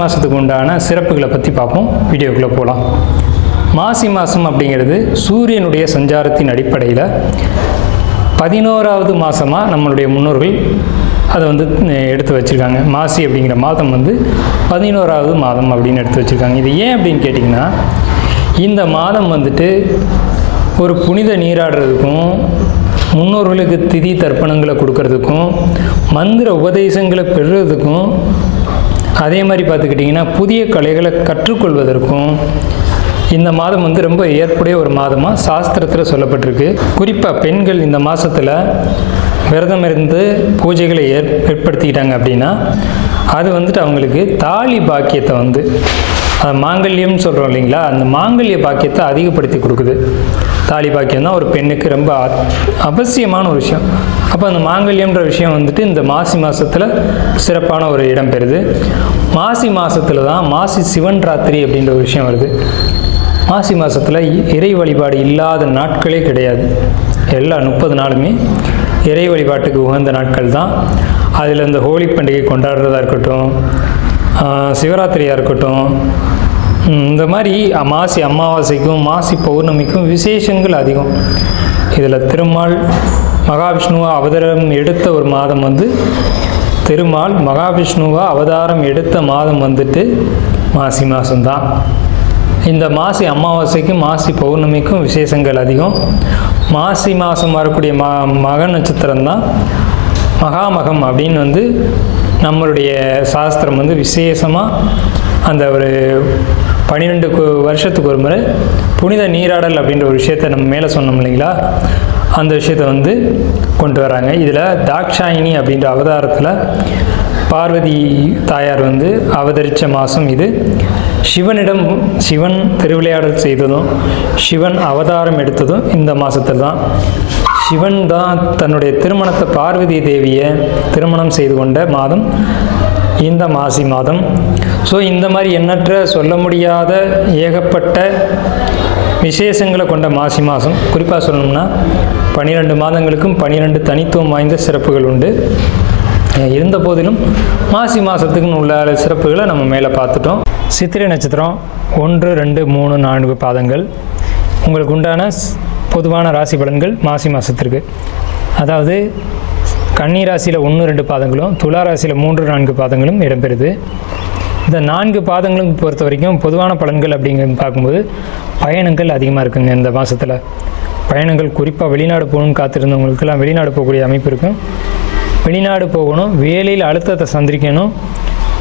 மாதத்துக்கு உண்டான சிறப்புகளை பற்றி பார்ப்போம். வீடியோக்குள்ளே போகலாம். மாசி மாதம் அப்படிங்கிறது சூரியனுடைய சஞ்சாரத்தின் அடிப்படையில் 11வது மாதமாக நம்மளுடைய முன்னோர்கள் அதை எடுத்து வச்சுருக்காங்க. மாசி அப்படிங்கிற மாதம் 11வது மாதம் அப்படின்னு எடுத்து வச்சுருக்காங்க. இது ஏன் அப்படின்னு கேட்டிங்கன்னா, இந்த மாதம் ஒரு புனித நீராடுறதுக்கும், முன்னோர்களுக்கு திதி தர்ப்பணங்களை கொடுக்கறதுக்கும், மந்திர உபதேசங்களை பெறுறதுக்கும், அதே மாதிரி பார்த்துக்கிட்டிங்கன்னா புதிய கலைகளை கற்றுக்கொள்வதற்கும் இந்த மாதம் ரொம்ப ஏற்புடைய ஒரு மாதமாக சாஸ்திரத்தில் சொல்லப்பட்டிருக்கு. குறிப்பாக பெண்கள் இந்த மாதத்தில் விரதம் இருந்து பூஜைகளை ஏற்படுத்திக்கிட்டாங்க அப்படின்னா அது அவங்களுக்கு தாலி பாக்கியத்தை மாங்கல்யம்னு சொல்கிறோம் இல்லைங்களா, அந்த மாங்கல்ய பாக்கியத்தை அதிகப்படுத்தி கொடுக்குது. தாலி பாக்கியம் தான் ஒரு பெண்ணுக்கு ரொம்ப அவசியமான ஒரு விஷயம். அப்போ அந்த மாங்கல்யம்ன்ற விஷயம் இந்த மாசி மாதத்தில் சிறப்பான ஒரு இடம் பெறுது. மாசி மாதத்தில் தான் மாசி சிவன் ராத்திரி அப்படின்ற ஒரு விஷயம் வருது. மாசி மாதத்தில் இறை வழிபாடு இல்லாத நாட்களே கிடையாது. எல்லா 30 நாளுமே இறை வழிபாட்டுக்கு உகந்த நாட்கள் தான். அதில் இந்த ஹோலி பண்டிகை கொண்டாடுறதா இருக்கட்டும், சிவராத்திரியாக இருக்கட்டும், இந்த மாதிரி மாசி அமாவாசைக்கும் மாசி பௌர்ணமிக்கும் விசேஷங்கள் அதிகம். இதில் திருமால் மகாவிஷ்ணுவா அவதாரம் எடுத்த ஒரு மாதம் திருமால் மகாவிஷ்ணுவா அவதாரம் எடுத்த மாதம் மாசி மாதம்தான். இந்த மாசி அமாவாசைக்கும் மாசி பௌர்ணமிக்கும் விசேஷங்கள் அதிகம். மாசி மாதம் வரக்கூடிய மக நட்சத்திரம் தான் மகாமகம் அப்படின்னு நம்மளுடைய சாஸ்திரம் விசேஷமாக அந்த ஒரு 12 வருஷத்துக்கு ஒரு முறை புனித நீராடல் அப்படின்ற ஒரு விஷயத்தை நம்ம மேலே சொன்னோம் இல்லைங்களா, அந்த விஷயத்தை கொண்டு வராங்க. இதில் தாக்ஷாயினி அப்படின்ற அவதாரத்தில் பார்வதி தாயார் அவதரித்த மாதம் இது. சிவன் திருவிளையாடல் செய்ததும் சிவன் அவதாரம் எடுத்ததும் இந்த மாதத்தில் தான். சிவன் தான் தன்னுடைய திருமணத்தை பார்வதி தேவியை திருமணம் செய்து கொண்ட மாதம் இந்த மாசி மாதம். ஸோ இந்த மாதிரி எண்ணற்ற சொல்ல முடியாத ஏகப்பட்ட விசேஷங்களை கொண்ட மாசி மாதம். குறிப்பாக சொல்லணும்னா 12 மாதங்களுக்கும் 12 தனித்துவம் வாய்ந்த சிறப்புகள் உண்டு. இருந்த போதிலும் மாசி மாதத்துக்குன்னு உள்ள சிறப்புகளை நம்ம மேலே பார்த்துட்டோம். சித்திரை நட்சத்திரம் 1, 2, 3, 4 பாதங்கள் உங்களுக்கு உண்டான பொதுவான ராசி பலன்கள் மாசி மாதத்திற்கு. அதாவது கன்னி ராசியில் 1, 2 பாதங்களும், துலா ராசியில் 3, 4 பாதங்களும் இடம்பெறுது. இந்த 4 பாதங்களும் பொறுத்த வரைக்கும் பொதுவான பலன்கள் அப்படிங்கிறது பார்க்கும்போது பயணங்கள் அதிகமாக இருக்குங்க. இந்த மாதத்தில் பயணங்கள், குறிப்பாக வெளிநாடு போகணும்னு காத்திருந்தவங்களுக்கெல்லாம் வெளிநாடு போகக்கூடிய அமைப்பு இருக்கும். வெளிநாடு போகணும், வேலையில் அழுத்தத்தை சந்திக்கணும்,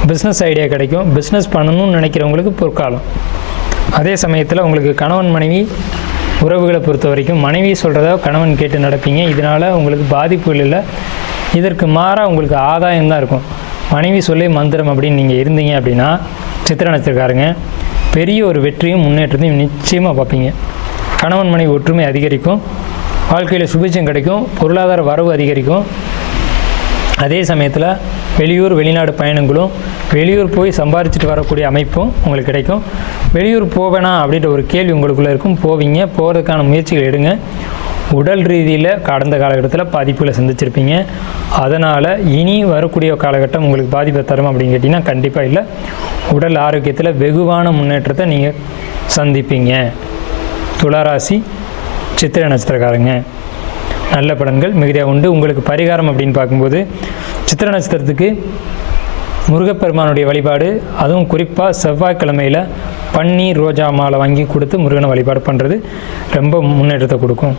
பிஸ்னஸ் ஐடியா கிடைக்கும், பிஸ்னஸ் பண்ணணும்னு நினைக்கிறவங்களுக்கு பொற்காலம். அதே சமயத்தில் உங்களுக்கு கணவன் மனைவி உறவுகளை பொறுத்த வரைக்கும் மனைவி சொல்கிறத கணவன் கேட்டு நடப்பீங்க. இதனால் உங்களுக்கு பாதிப்புகள் இல்லை, இதற்கு மாறாக உங்களுக்கு ஆதாயம் தான் இருக்கும். மனைவி சொல்லே மந்திரம் அப்படின்னு நீங்கள் இருந்தீங்க அப்படின்னா சித்திரை நட்சத்திரக்காரங்க பெரிய ஒரு வெற்றியும் முன்னேற்றத்தையும் நிச்சயமாக பார்ப்பீங்க. கணவன் மனைவி ஒற்றுமை அதிகரிக்கும், வாழ்க்கையில் சுபிட்சம் கிடைக்கும், பொருளாதார வரவு அதிகரிக்கும். அதே சமயத்தில் வெளியூர் வெளிநாடு பயணங்களும், வெளியூர் போய் சம்பாரிச்சிட்டு வரக்கூடிய அமைப்பும் உங்களுக்கு கிடைக்கும். வெளியூர் போவேனா அப்படின்ற ஒரு கேள்வி உங்களுக்குள்ளே இருக்கும், போவீங்க, போகிறதுக்கான முயற்சிகள் எடுங்க. உடல் ரீதியில் கடந்த காலகட்டத்தில் பாதிப்புகளை சந்திச்சிருப்பீங்க. அதனால் இனி வரக்கூடிய காலகட்டம் உங்களுக்கு பாதிப்பை தரும் அப்படின்னு கேட்டிங்கன்னா கண்டிப்பாக இல்லை. உடல் ஆரோக்கியத்தில் வெகுவான முன்னேற்றத்தை நீங்கள் சந்திப்பீங்க. துளாராசி சித்திரை நட்சத்திரக்காரங்க நல்ல பலன்கள் மிகுதியாக உண்டு. உங்களுக்கு பரிகாரம் அப்படின்னு பார்க்கும்போது சித்திரை நட்சத்திரத்துக்கு முருகப்பெருமானுடைய வழிபாடு, அதுவும் குறிப்பாக செவ்வாய்க்கிழமையில் பன்னீர் ரோஜா மாலை வாங்கி கொடுத்து முருகனை வழிபாடு பண்ணுறது ரொம்ப முன்னேற்றத்தை கொடுக்கும்.